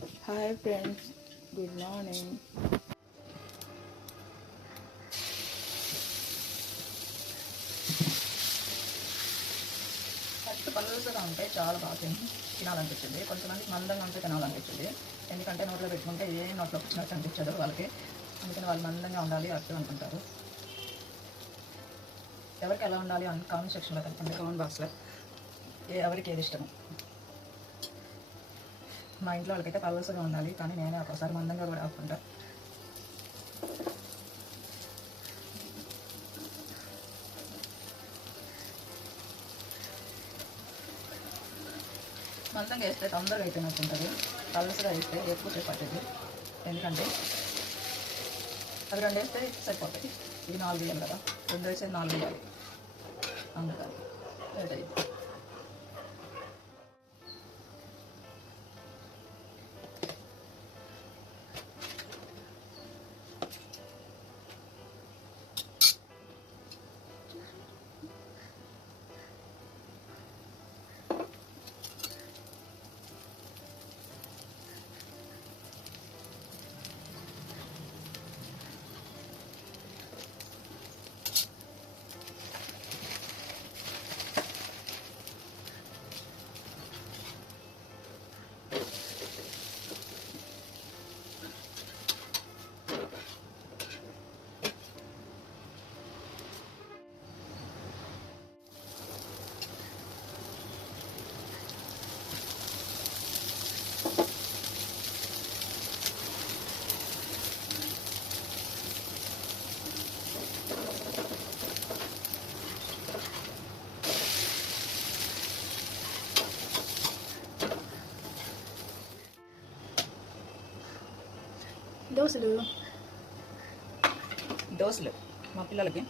Hi friends, good morning. First పలుచగా ఉంటే చాలా బాగా తినాలనిపించింది. కొంతమందికి మందంగా ఉంటే తినాలనిపించింది. ఎందుకంటే నోట్లో పెట్టుకుంటే ఏ నోట్లో వచ్చినట్టు అనిపించదు వాళ్ళకి. అందుకని వాళ్ళు మందంగా ఉండాలి అర్థం అనుకుంటారు. ఎవరికి ఎలా ఉండాలి అని కామెంట్ సెక్షన్లో కనుకోండి, కామెంట్ బాక్స్లో ఎవరికి ఏది ఇష్టము. మా ఇంట్లో వాళ్ళకైతే పలుచగా ఉండాలి, కానీ నేనే ఒకసారి మందంగా కూడా ఆపుకుంటా. మందంగా వేస్తే తొందరగా అయిపోయినట్టు ఉంటుంది. పలుసగా వేస్తే ఎక్కువ సేపు పట్టేది. ఎందుకంటే అవి 2 వేస్తే సరిపోతాయి. ఇది 4 వేయాలి కదా, 2 వేసేది 4 వేయాలి. అందుకని లేట్ అయింది. దోశలు మా పిల్లలకి